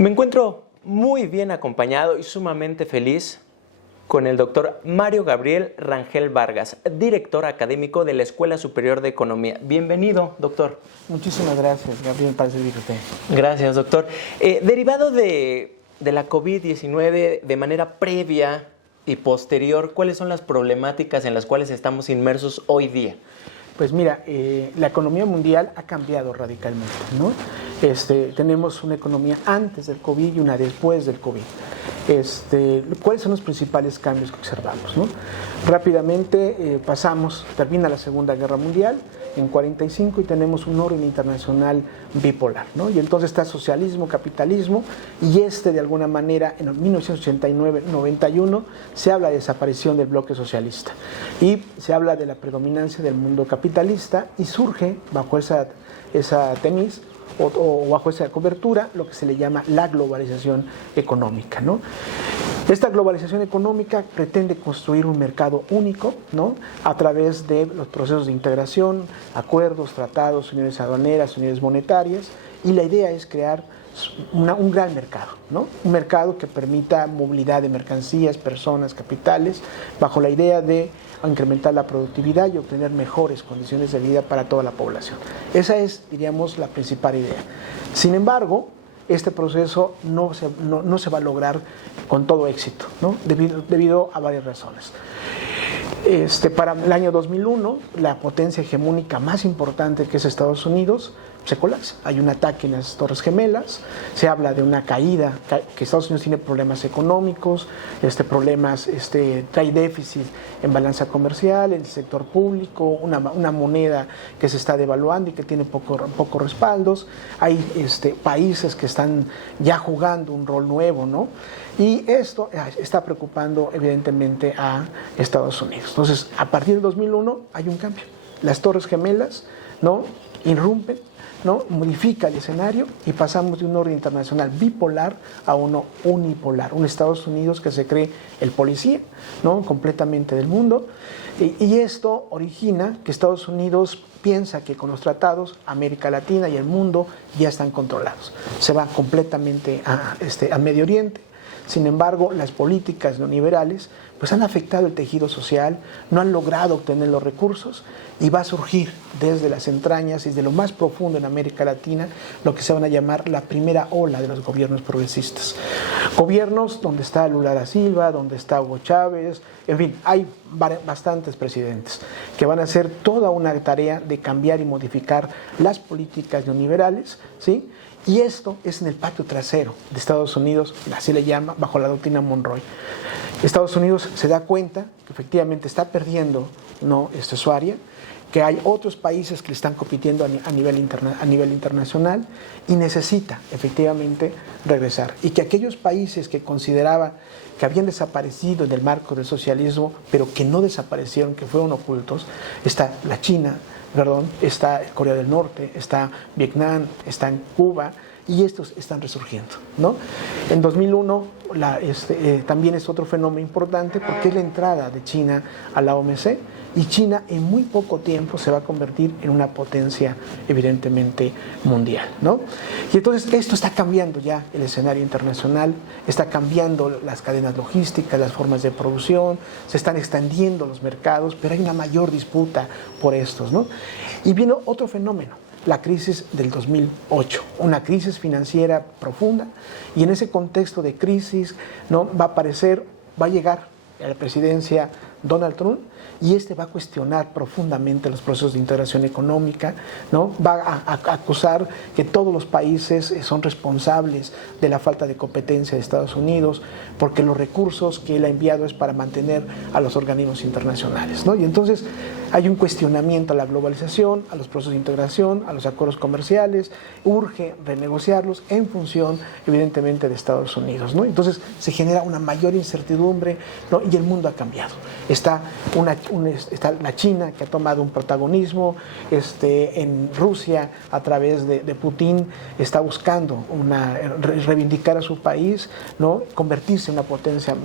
Me encuentro muy bien acompañado y sumamente feliz con el doctor Mario Gabriel Rangel Vargas, director académico de la Escuela Superior de Economía. Bienvenido, doctor. Muchísimas gracias, Gabriel, para servirte. Gracias, doctor. Derivado de la COVID-19, de manera previa y posterior, ¿cuáles son las problemáticas en las cuales estamos inmersos hoy día? Pues mira, la economía mundial ha cambiado radicalmente, ¿no? Tenemos una economía antes del COVID y una después del COVID. ¿Cuáles son los principales cambios que observamos, no? Rápidamente termina la Segunda Guerra Mundial en 45 y tenemos un orden internacional bipolar, ¿no? Y entonces está socialismo, capitalismo, y de alguna manera en 1989-91 se habla de desaparición del bloque socialista y se habla de la predominancia del mundo capitalista y surge bajo esa temiz o bajo esa cobertura lo que se le llama la globalización económica, ¿no? Esta globalización económica pretende construir un mercado único, ¿no? A través de los procesos de integración, acuerdos, tratados, uniones aduaneras, uniones monetarias, y la idea es crear un gran mercado, ¿no? Un mercado que permita movilidad de mercancías, personas, capitales, bajo la idea de incrementar la productividad y obtener mejores condiciones de vida para toda la población. Esa es, diríamos, la principal idea. Sin embargo, este proceso no se va a lograr con todo éxito, ¿no? Debido a varias razones. Para el año 2001, la potencia hegemónica más importante, que es Estados Unidos, se colapsa. Hay un ataque en las Torres Gemelas, se habla de una caída, que Estados Unidos tiene problemas económicos, trae déficit en balanza comercial, en el sector público, una moneda que se está devaluando y que tiene pocos respaldos. Hay países que están ya jugando un rol nuevo, ¿no? Y esto está preocupando evidentemente a Estados Unidos. Entonces, a partir del 2001 hay un cambio. Las Torres Gemelas, ¿no?, irrumpen, ¿no?, modifica el escenario y pasamos de un orden internacional bipolar a uno unipolar. Un Estados Unidos que se cree el policía, ¿no?, completamente del mundo. Y esto origina que Estados Unidos piensa que con los tratados América Latina y el mundo ya están controlados. Se va completamente a Medio Oriente. Sin embargo, las políticas neoliberales pues han afectado el tejido social, no han logrado obtener los recursos y va a surgir desde las entrañas y desde lo más profundo en América Latina lo que se van a llamar la primera ola de los gobiernos progresistas. Gobiernos donde está Lula da Silva, donde está Hugo Chávez, en fin, hay bastantes presidentes que van a hacer toda una tarea de cambiar y modificar las políticas neoliberales, ¿sí? Y esto es en el patio trasero de Estados Unidos, así le llama, bajo la doctrina Monroe. Estados Unidos se da cuenta que efectivamente está perdiendo, ¿no?, su área, que hay otros países que le están compitiendo a nivel internacional y necesita efectivamente regresar. Y que aquellos países que consideraba que habían desaparecido en el marco del socialismo, pero que no desaparecieron, que fueron ocultos, está la China, está Corea del Norte, está Vietnam, está Cuba, y estos están resurgiendo, ¿no? En 2001 también es otro fenómeno importante porque es la entrada de China a la OMC, y China en muy poco tiempo se va a convertir en una potencia evidentemente mundial, ¿no? Y entonces esto está cambiando ya el escenario internacional, está cambiando las cadenas logísticas, las formas de producción, se están extendiendo los mercados, pero hay una mayor disputa por estos, ¿no? Y viene otro fenómeno, la crisis del 2008, una crisis financiera profunda, y en ese contexto de crisis, ¿no?, va a llegar a la presidencia Donald Trump, y va a cuestionar profundamente los procesos de integración económica, ¿no? Va a acusar que todos los países son responsables de la falta de competencia de Estados Unidos, porque los recursos que él ha enviado es para mantener a los organismos internacionales, ¿no? Y entonces hay un cuestionamiento a la globalización, a los procesos de integración, a los acuerdos comerciales, urge renegociarlos en función, evidentemente, de Estados Unidos, ¿no? Entonces se genera una mayor incertidumbre, ¿no? Y el mundo ha cambiado. Está la China, que ha tomado un protagonismo, en Rusia, a través de Putin, está buscando reivindicar a su país, ¿no?, convertirse en una potencia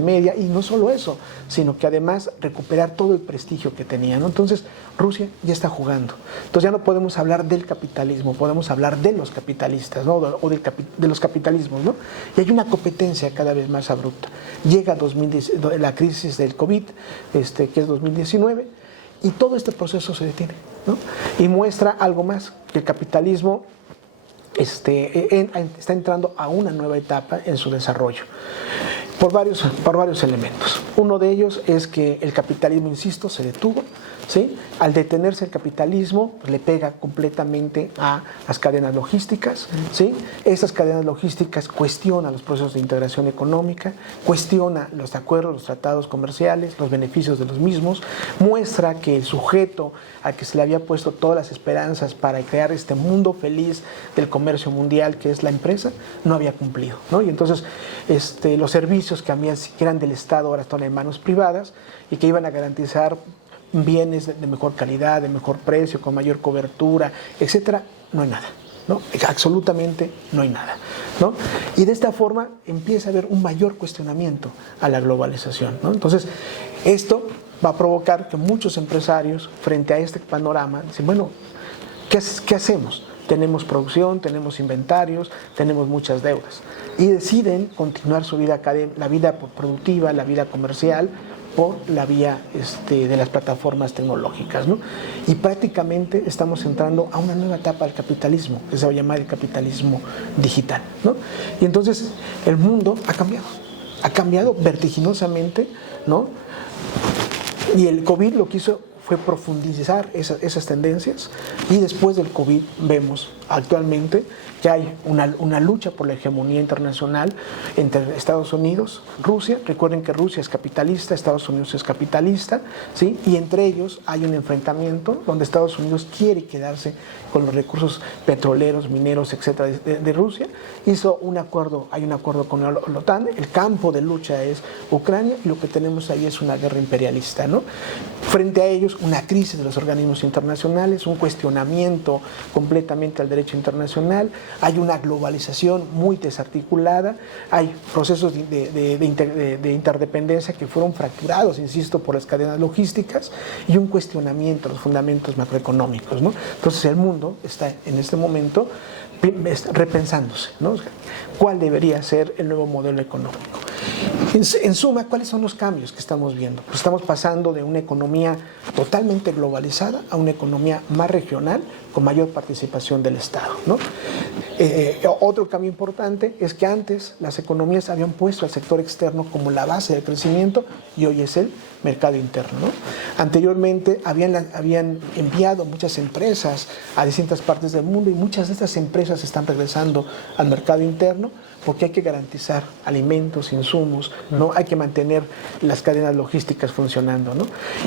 media, y no solo eso, sino que además recuperar todo el prestigio que tenía tenía, ¿no? Entonces, Rusia ya está jugando. Entonces ya no podemos hablar del capitalismo, podemos hablar de los capitalistas, ¿no? O de los capitalismos, ¿no? Y hay una competencia cada vez más abrupta. Llega la crisis del COVID, que es 2019, y todo este proceso se detiene, ¿no? Y muestra algo más, que el capitalismo está entrando a una nueva etapa en su desarrollo. Por varios elementos. Uno de ellos es que el capitalismo, insisto, se detuvo, ¿sí? Al detenerse el capitalismo, pues, le pega completamente a las cadenas logísticas, ¿sí? Esas cadenas logísticas cuestionan los procesos de integración económica, cuestiona los acuerdos, los tratados comerciales, los beneficios de los mismos, muestra que el sujeto al que se le había puesto todas las esperanzas para crear este mundo feliz del comercio mundial, que es la empresa, no había cumplido, ¿no? Y entonces los servicios que eran del Estado ahora están en manos privadas y que iban a garantizar bienes de mejor calidad, de mejor precio, con mayor cobertura, etcétera, no hay nada, ¿no? Absolutamente no hay nada, ¿no? Y de esta forma empieza a haber un mayor cuestionamiento a la globalización, ¿no? Entonces, esto va a provocar que muchos empresarios, frente a este panorama, dicen, bueno, ¿qué hacemos? Tenemos producción, tenemos inventarios, tenemos muchas deudas. Y deciden continuar su vida académica, la vida productiva, la vida comercial, por la vía de las plataformas tecnológicas, ¿no? Y prácticamente estamos entrando a una nueva etapa del capitalismo, que se va a llamar el capitalismo digital, ¿no? Y entonces el mundo ha cambiado vertiginosamente, ¿no? Y el COVID lo que hizo fue profundizar esas tendencias, y después del COVID vemos actualmente que hay una lucha por la hegemonía internacional entre Estados Unidos, Rusia. Recuerden que Rusia es capitalista, Estados Unidos es capitalista, ¿sí? Y entre ellos hay un enfrentamiento donde Estados Unidos quiere quedarse con los recursos petroleros, mineros, etcétera, de Rusia. Hay un acuerdo con la OTAN, el campo de lucha es Ucrania, y lo que tenemos ahí es una guerra imperialista, ¿no? Frente a ellos, una crisis de los organismos internacionales, un cuestionamiento completamente al derecho internacional, hay una globalización muy desarticulada, hay procesos de interdependencia que fueron fracturados, insisto, por las cadenas logísticas, y un cuestionamiento a los fundamentos macroeconómicos, ¿no? Entonces el mundo está en este momento repensándose, ¿no? ¿Cuál debería ser el nuevo modelo económico? En suma, ¿cuáles son los cambios que estamos viendo? Pues estamos pasando de una economía totalmente globalizada a una economía más regional, con mayor participación del Estado, ¿no? Otro cambio importante es que antes las economías habían puesto al sector externo como la base del crecimiento, y hoy es el mercado interno, ¿no? Anteriormente habían enviado muchas empresas a distintas partes del mundo, y muchas de estas empresas están regresando al mercado interno, porque hay que garantizar alimentos, insumos, ¿no? Hay que mantener las cadenas logísticas funcionando, ¿no?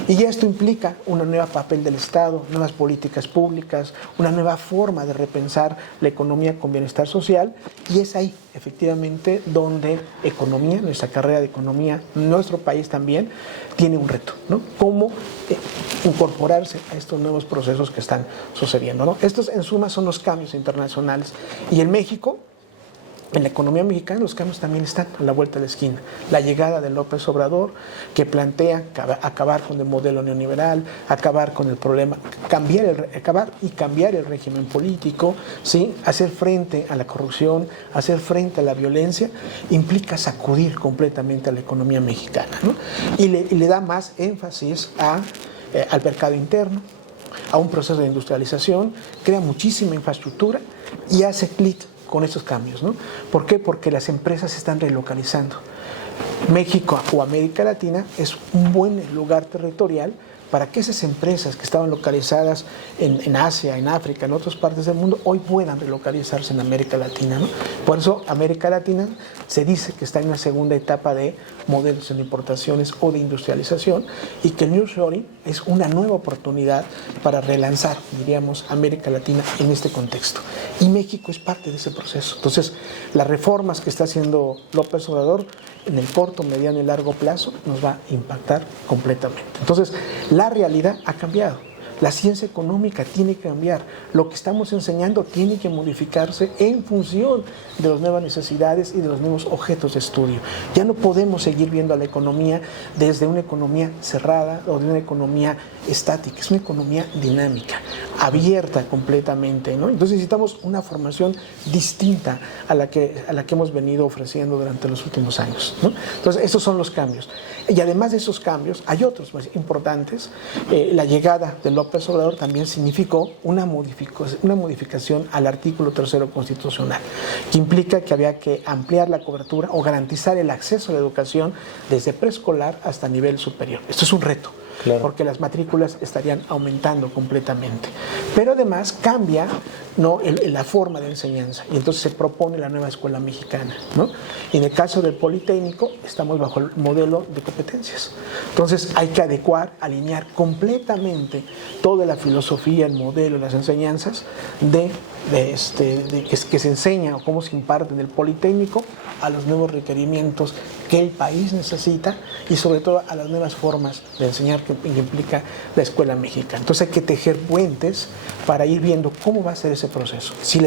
Y esto implica un nuevo papel del Estado, nuevas políticas públicas, una nueva forma de repensar la economía con bienestar social, y es ahí, efectivamente, donde nuestra carrera de economía, nuestro país también, tiene un reto, ¿no? Cómo incorporarse a estos nuevos procesos que están sucediendo, ¿no? Estos, en suma, son los cambios internacionales. Y en México, en la economía mexicana, los cambios también están a la vuelta de la esquina. La llegada de López Obrador, que plantea acabar con el modelo neoliberal, acabar con el problema, acabar y cambiar el régimen político, ¿sí? Hacer frente a la corrupción, hacer frente a la violencia, implica sacudir completamente a la economía mexicana, ¿no? Y le da más énfasis al mercado interno, a un proceso de industrialización, crea muchísima infraestructura y hace clic con estos cambios, ¿no? ¿Por qué? Porque las empresas se están relocalizando. México o América Latina es un buen lugar territorial para que esas empresas que estaban localizadas en Asia, en África, en otras partes del mundo, hoy puedan relocalizarse en América Latina, ¿no? Por eso América Latina se dice que está en una segunda etapa de modelos de importaciones o de industrialización, y que el nearshoring es una nueva oportunidad para relanzar, diríamos, América Latina en este contexto. Y México es parte de ese proceso. Entonces, las reformas que está haciendo López Obrador en el corto, mediano y largo plazo nos va a impactar completamente. Entonces, la realidad ha cambiado. La ciencia económica tiene que cambiar. Lo que estamos enseñando tiene que modificarse en función de las nuevas necesidades y de los nuevos objetos de estudio. Ya no podemos seguir viendo a la economía desde una economía cerrada o de una economía estática. Es una economía dinámica, abierta completamente, ¿no? Entonces necesitamos una formación distinta a la que hemos venido ofreciendo durante los últimos años, ¿no? Entonces, esos son los cambios. Y además de esos cambios, hay otros más importantes. La llegada de López Obrador también significó una modificación al artículo 3º constitucional, que implica que había que ampliar la cobertura o garantizar el acceso a la educación desde preescolar hasta nivel superior. Esto es un reto. Claro. Porque las matrículas estarían aumentando completamente. Pero además cambia, ¿no?, la forma de enseñanza, y entonces se propone la nueva escuela mexicana, ¿no? Y en el caso del Politécnico estamos bajo el modelo de competencias. Entonces hay que adecuar, alinear completamente toda la filosofía, el modelo, las enseñanzas que se enseña o cómo se imparte en el Politécnico a los nuevos requerimientos que el país necesita y sobre todo a las nuevas formas de enseñar que implica la escuela mexicana. Entonces hay que tejer puentes para ir viendo cómo va a ser ese proceso. Si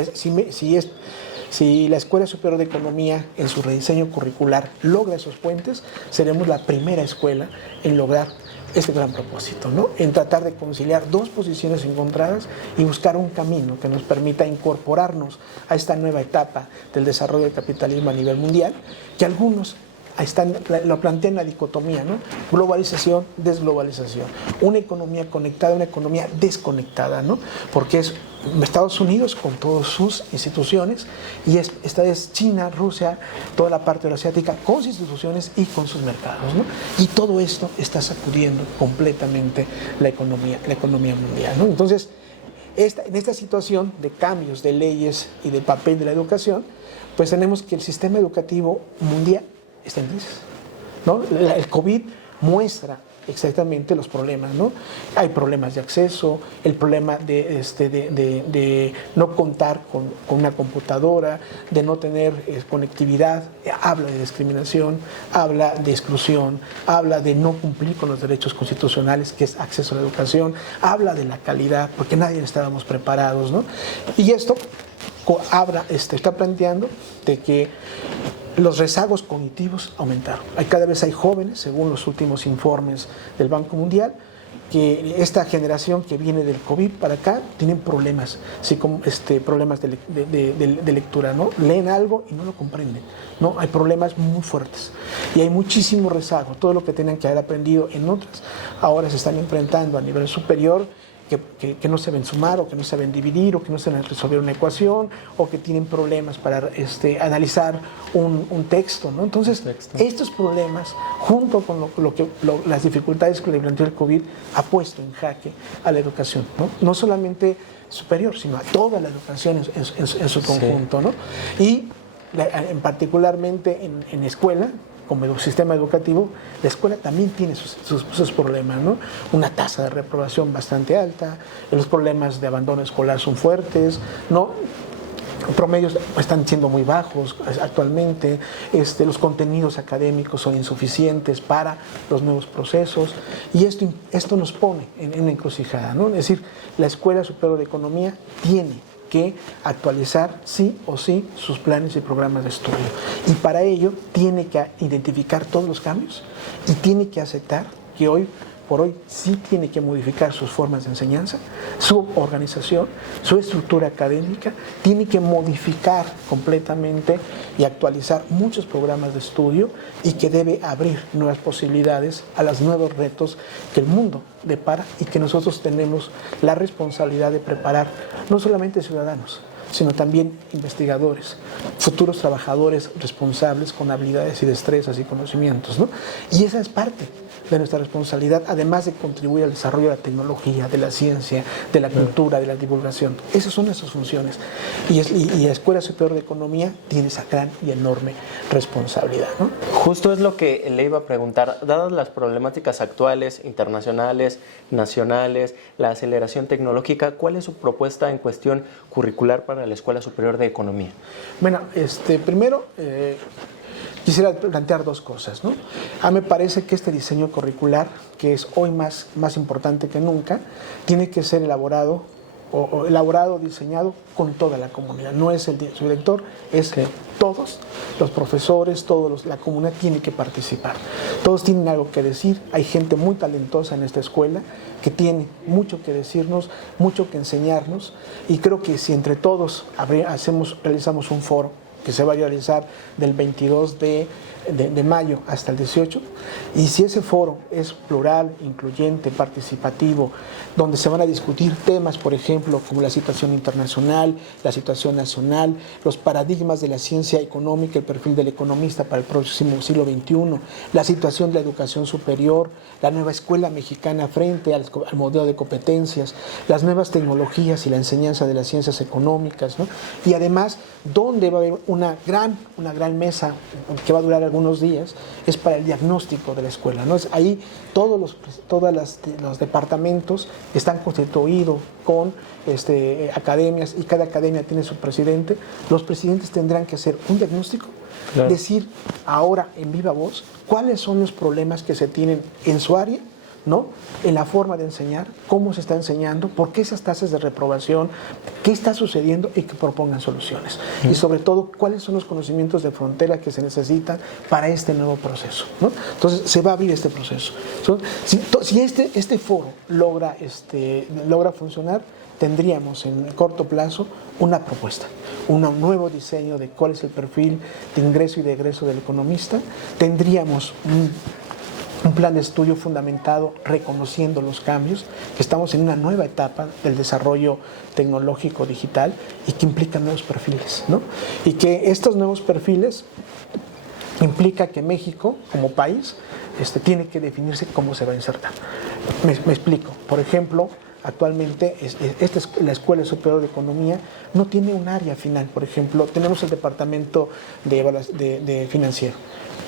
la Escuela Superior de Economía en su rediseño curricular logra esos puentes, seremos la primera escuela en lograr este gran propósito, ¿no? En tratar de conciliar dos posiciones encontradas y buscar un camino que nos permita incorporarnos a esta nueva etapa del desarrollo del capitalismo a nivel mundial, que algunos lo plantean la dicotomía, ¿no? Globalización, desglobalización. Una economía conectada, una economía desconectada, ¿no? Porque es Estados Unidos con todas sus instituciones y esta es China, Rusia, toda la parte asiática con sus instituciones y con sus mercados, ¿no? Y todo esto está sacudiendo completamente la economía mundial, ¿no? Entonces, en esta situación de cambios de leyes y del papel de la educación, pues tenemos que el sistema educativo mundial está en crisis, ¿no? El COVID muestra exactamente los problemas, ¿no? Hay problemas de acceso, el problema de no contar con una computadora, de no tener conectividad, habla de discriminación, habla de exclusión, habla de no cumplir con los derechos constitucionales, que es acceso a la educación, habla de la calidad, porque nadie estábamos preparados, ¿no? Y esto está planteando de que los rezagos cognitivos aumentaron. Cada vez hay jóvenes, según los últimos informes del Banco Mundial, que esta generación que viene del COVID para acá tienen problemas, así como problemas de lectura, ¿no? Leen algo y no lo comprenden, ¿no? Hay problemas muy fuertes y hay muchísimo rezago. Todo lo que tenían que haber aprendido en otras, ahora se están enfrentando a nivel superior, que no saben sumar o que no saben dividir o que no saben resolver una ecuación o que tienen problemas para analizar un texto, ¿no? Entonces, estos problemas, junto con las dificultades que le planteó el COVID, ha puesto en jaque a la educación, ¿no? No solamente superior, sino a toda la educación en su conjunto, ¿no? Y particularmente en escuela, como sistema educativo, la escuela también tiene sus problemas, ¿no? Una tasa de reprobación bastante alta, los problemas de abandono escolar son fuertes, ¿no? Promedios están siendo muy bajos actualmente, los contenidos académicos son insuficientes para los nuevos procesos y esto nos pone en una encrucijada, ¿no? Es decir, la Escuela Superior de Economía tiene que actualizar sí o sí sus planes y programas de estudio. Y para ello tiene que identificar todos los cambios y tiene que aceptar que hoy por hoy sí tiene que modificar sus formas de enseñanza, su organización, su estructura académica, tiene que modificar completamente y actualizar muchos programas de estudio y que debe abrir nuevas posibilidades a los nuevos retos que el mundo depara y que nosotros tenemos la responsabilidad de preparar no solamente ciudadanos, sino también investigadores, futuros trabajadores responsables con habilidades y destrezas y conocimientos, ¿no? Y esa es parte de nuestra responsabilidad, además de contribuir al desarrollo de la tecnología, de la ciencia, de la cultura, de la divulgación. Esas son nuestras funciones. Y la Escuela Superior de Economía tiene esa gran y enorme responsabilidad, ¿no? Justo es lo que le iba a preguntar. Dadas las problemáticas actuales, internacionales, nacionales, la aceleración tecnológica, ¿cuál es su propuesta en cuestión curricular para la Escuela Superior de Economía? Bueno, primero, quisiera plantear dos cosas, ¿no? A mí me parece que este diseño curricular, que es hoy más importante que nunca, tiene que ser elaborado, diseñado con toda la comunidad. No es su director, es que todos los profesores, la comunidad tiene que participar. Todos tienen algo que decir. Hay gente muy talentosa en esta escuela que tiene mucho que decirnos, mucho que enseñarnos, y creo que si entre todos realizamos un foro que se va a realizar del 22 de mayo hasta el 18, y si ese foro es plural, incluyente, participativo, donde se van a discutir temas, por ejemplo, como la situación internacional, la situación nacional, los paradigmas de la ciencia económica, el perfil del economista para el próximo siglo XXI, la situación de la educación superior, la nueva escuela mexicana frente al modelo de competencias, las nuevas tecnologías y la enseñanza de las ciencias económicas, ¿no? Y además, donde va a haber una gran mesa que va a durar algunos días, es para el diagnóstico de la escuela, ¿no? Ahí todos los departamentos están constituidos con academias, y cada academia tiene su presidente. Los presidentes tendrán que hacer un diagnóstico, claro, decir ahora en viva voz cuáles son los problemas que se tienen en su área, ¿no? En la forma de enseñar, cómo se está enseñando, por qué esas tasas de reprobación, qué está sucediendo, y que propongan soluciones. Y sobre todo, cuáles son los conocimientos de frontera que se necesitan para este nuevo proceso, ¿no? Entonces, se va a abrir este proceso. Si este foro logra funcionar, tendríamos en el corto plazo una propuesta, un nuevo diseño de cuál es el perfil de ingreso y de egreso del economista. Tendríamos un plan de estudio fundamentado reconociendo los cambios, que estamos en una nueva etapa del desarrollo tecnológico digital y que implica nuevos perfiles, ¿no? Y que estos nuevos perfiles implica que México, como país, tiene que definirse cómo se va a insertar. Me explico. Por ejemplo, actualmente la Escuela Superior de Economía no tiene un área final. Por ejemplo, tenemos el departamento de financiero,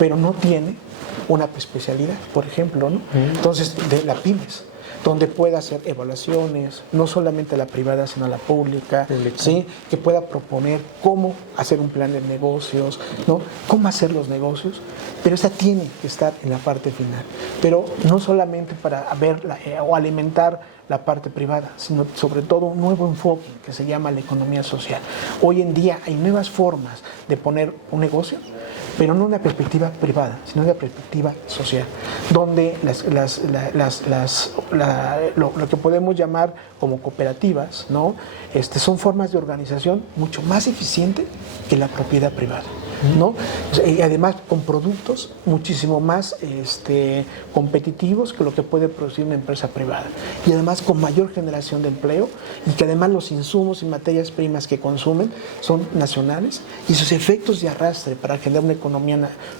pero no tiene una especialidad, por ejemplo, ¿no? Entonces, de la pymes, donde pueda hacer evaluaciones, no solamente la privada, sino la pública, ¿sí? Que pueda proponer cómo hacer un plan de negocios, ¿no? Cómo hacer los negocios, pero esa tiene que estar en la parte final. Pero no solamente para ver o alimentar la parte privada, sino sobre todo un nuevo enfoque que se llama la economía social. Hoy en día hay nuevas formas de poner un negocio, pero no una perspectiva privada, sino una perspectiva social, donde lo que podemos llamar como cooperativas, ¿no? Son formas de organización mucho más eficientes que la propiedad privada, ¿no? Y además con productos muchísimo más competitivos que lo que puede producir una empresa privada, y además con mayor generación de empleo, y que además los insumos y materias primas que consumen son nacionales, y sus efectos de arrastre para generar una economía,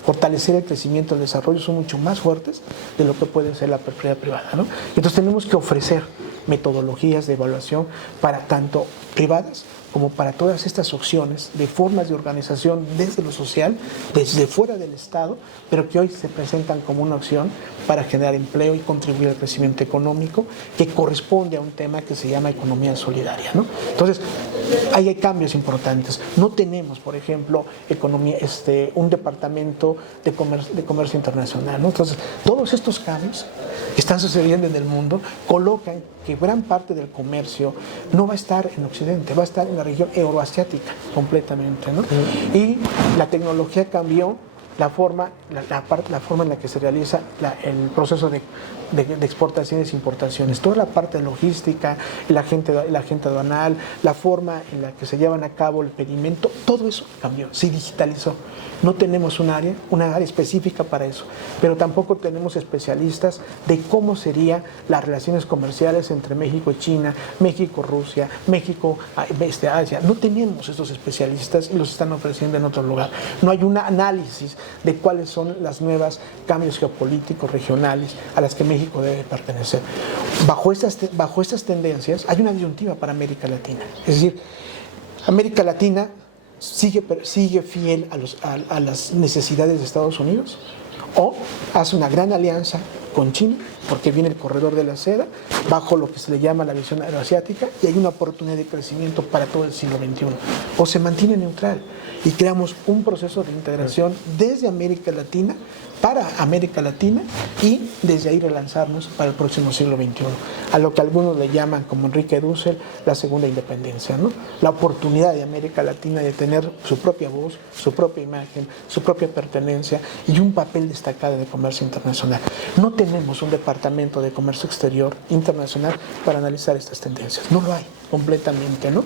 fortalecer el crecimiento, el desarrollo, son mucho más fuertes de lo que puede ser la propiedad privada, ¿no? Entonces tenemos que ofrecer metodologías de evaluación para tanto privadas como para todas estas opciones de formas de organización desde lo social, desde fuera del Estado, pero que hoy se presentan como una opción para generar empleo y contribuir al crecimiento económico, que corresponde a un tema que se llama economía solidaria, ¿no? Entonces, ahí hay cambios importantes. No tenemos, por ejemplo, un departamento de comercio internacional, ¿no? Entonces, todos estos cambios que están sucediendo en el mundo colocan que gran parte del comercio no va a estar en Occidente, va a estar en la región euroasiática completamente, ¿no? Y la tecnología cambió la forma en la que se realiza el proceso de exportaciones e importaciones, toda la parte logística, la agente aduanal, la forma en la que se llevan a cabo el pedimento, todo eso cambió, se digitalizó. No tenemos una área específica para eso, pero tampoco tenemos especialistas de cómo serían las relaciones comerciales entre México y China, México, Rusia, México, Asia. No tenemos esos especialistas y los están ofreciendo en otro lugar. No hay un análisis de cuáles son los nuevos cambios geopolíticos regionales a las que México debe pertenecer. Bajo estas tendencias hay una disyuntiva para América Latina. Es decir, América Latina sigue fiel a las necesidades de Estados Unidos, o hace una gran alianza con China, porque viene el corredor de la seda, bajo lo que se le llama la visión euroasiática, y hay una oportunidad de crecimiento para todo el siglo XXI. O se mantiene neutral y creamos un proceso de integración desde América Latina para América Latina y desde ahí relanzarnos para el próximo siglo XXI, a lo que algunos le llaman, como Enrique Dussel, la segunda independencia, ¿no? La oportunidad de América Latina de tener su propia voz, su propia imagen, su propia pertenencia y un papel destacado de comercio internacional. No tenemos un departamento de comercio exterior internacional para analizar estas tendencias, no lo hay completamente, ¿no?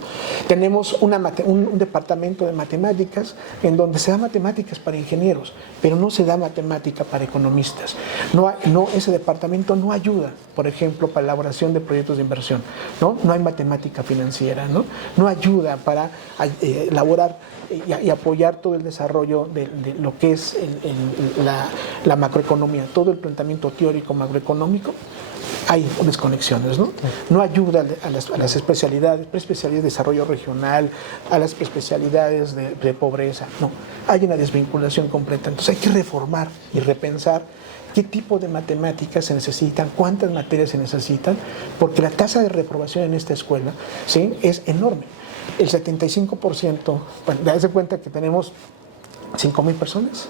Tenemos un departamento de matemáticas en donde se da matemáticas para ingenieros, pero no se da matemática para economistas. Ese departamento no ayuda, por ejemplo, para la elaboración de proyectos de inversión, ¿no? No hay matemática financiera, ¿no? No ayuda para elaborar y apoyar todo el desarrollo de lo que es la macroeconomía, todo el planteamiento teórico macroeconómico. Hay desconexiones, ¿no? No ayuda a las especialidades, preespecialidades de desarrollo regional, a las especialidades de pobreza, no. Hay una desvinculación completa. Entonces hay que reformar y repensar qué tipo de matemáticas se necesitan, cuántas materias se necesitan, porque la tasa de reprobación en esta escuela, ¿sí?, es enorme. El 75%, bueno, darse cuenta que tenemos 5,000 personas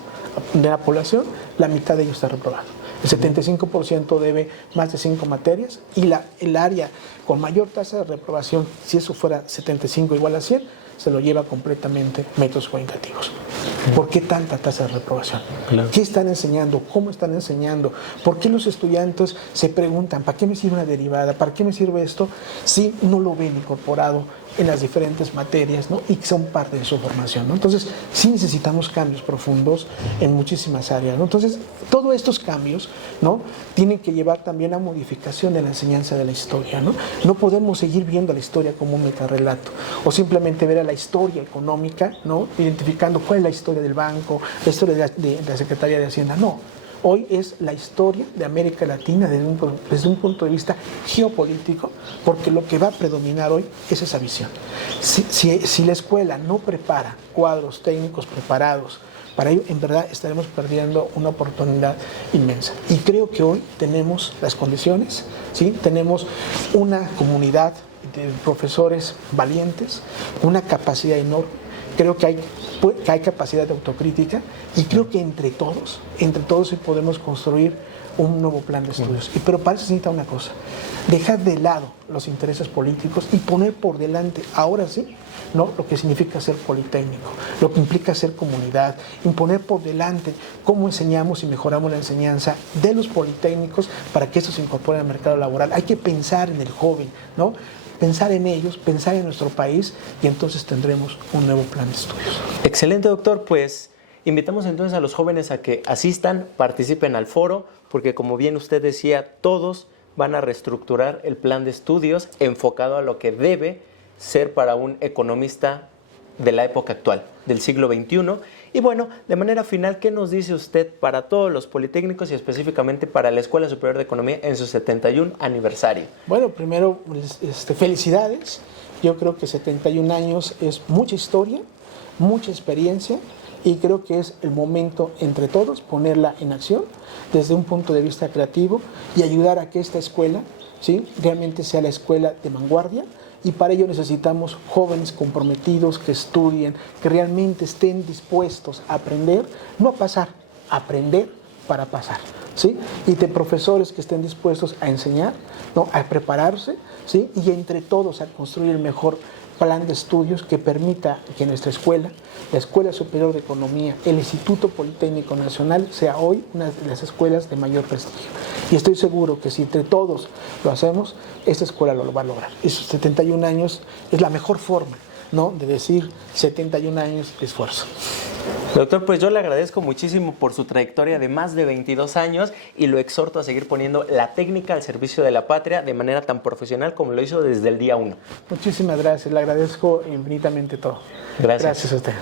de la población, la mitad de ellos está reprobado. El 75% debe más de 5 materias y el área con mayor tasa de reprobación, si eso fuera 75 igual a 100, se lo lleva completamente métodos cualitativos. ¿Por qué tanta tasa de reprobación? Claro. ¿Qué están enseñando? ¿Cómo están enseñando? ¿Por qué los estudiantes se preguntan, ¿para qué me sirve una derivada? ¿Para qué me sirve esto? Si no lo ven incorporado en las diferentes materias, ¿no?, y que son parte de su formación, ¿no? Entonces, sí necesitamos cambios profundos en muchísimas áreas, ¿no? Entonces, todos estos cambios, ¿no?, tienen que llevar también a modificación de la enseñanza de la historia, ¿no? No podemos seguir viendo la historia como un metarrelato o simplemente ver a la historia económica, ¿no?, identificando cuál es la historia del banco, la historia de la Secretaría de Hacienda. No. Hoy es la historia de América Latina desde un punto de vista geopolítico, porque lo que va a predominar hoy es esa visión. Si la escuela no prepara cuadros técnicos preparados para ello, en verdad estaremos perdiendo una oportunidad inmensa. Y creo que hoy tenemos las condiciones, ¿sí? Tenemos una comunidad de profesores valientes, una capacidad enorme. Creo que hay capacidad de autocrítica y creo que entre todos sí podemos construir un nuevo plan de estudios. Pero para eso se necesita una cosa, dejar de lado los intereses políticos y poner por delante, ahora sí, ¿no?, lo que significa ser politécnico, lo que implica ser comunidad, imponer por delante cómo enseñamos y mejoramos la enseñanza de los politécnicos para que eso se incorpore al mercado laboral. Hay que pensar en el joven, ¿no?, pensar en ellos, pensar en nuestro país, y entonces tendremos un nuevo plan de estudios. Excelente, doctor. Pues invitamos entonces a los jóvenes a que asistan, participen al foro, porque como bien usted decía, todos van a reestructurar el plan de estudios enfocado a lo que debe ser para un economista de la época actual, del siglo XXI. Y bueno, de manera final, ¿qué nos dice usted para todos los politécnicos y específicamente para la Escuela Superior de Economía en su 71 aniversario? Bueno, primero, felicidades. Yo creo que 71 años es mucha historia, mucha experiencia, y creo que es el momento entre todos ponerla en acción desde un punto de vista creativo y ayudar a que esta escuela, ¿sí?, realmente sea la escuela de vanguardia. Y para ello necesitamos jóvenes comprometidos que estudien, que realmente estén dispuestos a aprender, no a pasar, a aprender para pasar, ¿sí? Y de profesores que estén dispuestos a enseñar, ¿no?, a prepararse, ¿sí?, y entre todos a construir el mejor plan de estudios que permita que nuestra escuela, la Escuela Superior de Economía, el Instituto Politécnico Nacional, sea hoy una de las escuelas de mayor prestigio. Y estoy seguro que si entre todos lo hacemos, esta escuela lo va a lograr. Esos 71 años es la mejor forma, ¿no?, de decir 71 años de esfuerzo. Doctor, pues yo le agradezco muchísimo por su trayectoria de más de 22 años y lo exhorto a seguir poniendo la técnica al servicio de la patria de manera tan profesional como lo hizo desde el día 1. Muchísimas gracias, le agradezco infinitamente todo. Gracias. Gracias a usted.